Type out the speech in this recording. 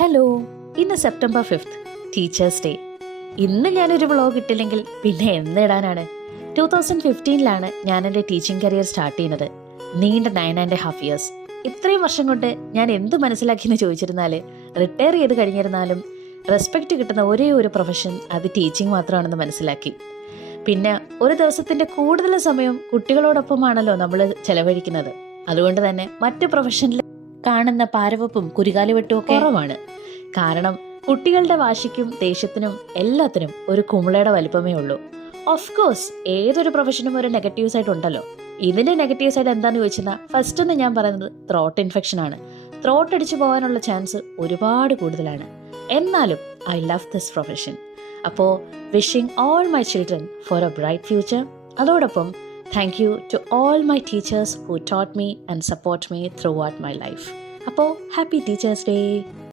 Hello, ഇന്ന് September 5th teachers day. ഇന്ന് ഞാനൊരു വ്ളോഗ് ഇട്ടില്ലെങ്കിൽ പിന്നെ എന്നിടാനാണ്? 2015 ഞാൻ എൻ്റെ ടീച്ചിങ് കരിയർ സ്റ്റാർട്ട് ചെയ്യുന്നത്. നീണ്ട 9.5 years. ഇത്രയും വർഷം കൊണ്ട് ഞാൻ എന്ത് മനസ്സിലാക്കിയെന്ന് ചോദിച്ചിരുന്നാൽ, റിട്ടയർ ചെയ്ത് കഴിഞ്ഞിരുന്നാലും റെസ്പെക്റ്റ് കിട്ടുന്ന ഒരേ ഒരു പ്രൊഫഷൻ അത് ടീച്ചിങ് മാത്രമാണെന്ന് മനസ്സിലാക്കി. പിന്നെ ഒരു ദിവസത്തിൻ്റെ കൂടുതൽ സമയം കുട്ടികളോടൊപ്പമാണല്ലോ നമ്മൾ ചെലവഴിക്കുന്നത്. അതുകൊണ്ട് തന്നെ മറ്റ് പ്രൊഫഷനിൽ കാണുന്ന പാരവപ്പും കുരികാലുവെട്ടും ഒക്കെ കുറവാണ്. കാരണം കുട്ടികളുടെ വാശിക്കും ദേഷ്യത്തിനും എല്ലാത്തിനും ഒരു കുമിളയുടെ വലിപ്പമേ ഉള്ളൂ. ഓഫ് കോഴ്സ് ഏതൊരു പ്രൊഫഷനും ഒരു നെഗറ്റീവ് സൈഡ് ഉണ്ടല്ലോ. ഇതിന്റെ നെഗറ്റീവ് സൈഡ് എന്താന്ന് ചോദിച്ചാൽ, ഫസ്റ്റ് എന്ന് ഞാൻ പറയുന്നത് ത്രോട്ട് ഇൻഫെക്ഷൻ ആണ്. ത്രോട്ട് അടിച്ചു പോകാനുള്ള ചാൻസ് ഒരുപാട് കൂടുതലാണ്. എന്നാലും ഐ ലവ് ദിസ് പ്രൊഫഷൻ. അപ്പോൾ wishing all my children for a bright future. അതോടൊപ്പം thank you to all my teachers who taught me and support me throughout my life. അപ്പോൾ happy teachers day.